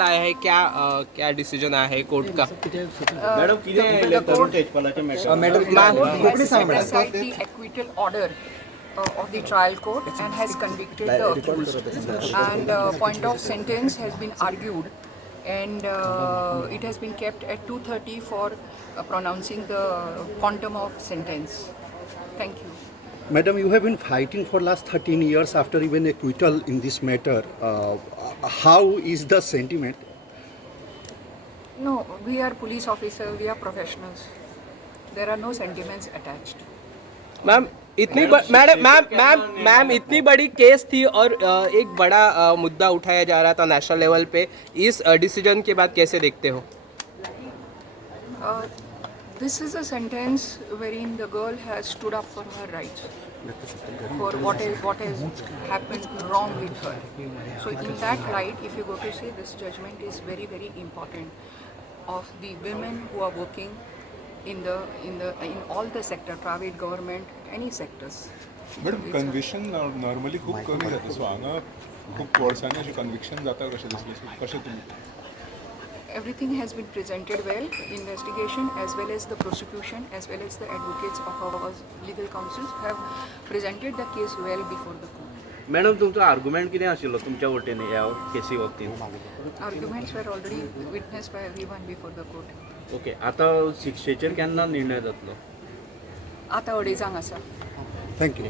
है क्या डिसीजन आहे कोर्ट का? मॅडम किती तरुण तेजपालाच्या matter Aside the acquittal order of the trial court and has convicted the accused. And point of sentence has been argued, and it has been kept at 2:30 for pronouncing the quantum of sentence. Thank you. Madam, you have been fighting for last 13 years after even acquittal in this matter. How is the sentiment? No, we are police officers, we are professionals. There are no sentiments attached. Ma'am ma'am इतनी बड़ी case थी और एक बड़ा मुद्दा उठाया जा रहा था नेशनल लेवल पे, इस डिसीजन के बाद कैसे देखते हो? This is a sentence wherein the girl has stood up for her rights, for what has happened wrong with her. So in that light, if you go to see, this judgment is very, very important of the women who are working in all the sector, private, government, any sectors. Madam conviction normally खूप कमी जातं, सो हांगा खूप वर्सांनी अशें conviction जाता कशें दिसलें, कशें तुमी? Everything has been presented well. Investigation as well as the prosecution as well as the advocates of our legal counsels have presented the case well before the court. Madam तुमचो आर्ग्युमेंट कितें आशिल्लो तुमच्या वटेन ह्या केसी बाबतींत? Arguments were already witnessed by everyone before the court. Okay, आतां शिक्षेचेर केन्ना निर्णय जातलो? आता अडेजांक आसा. Thank you.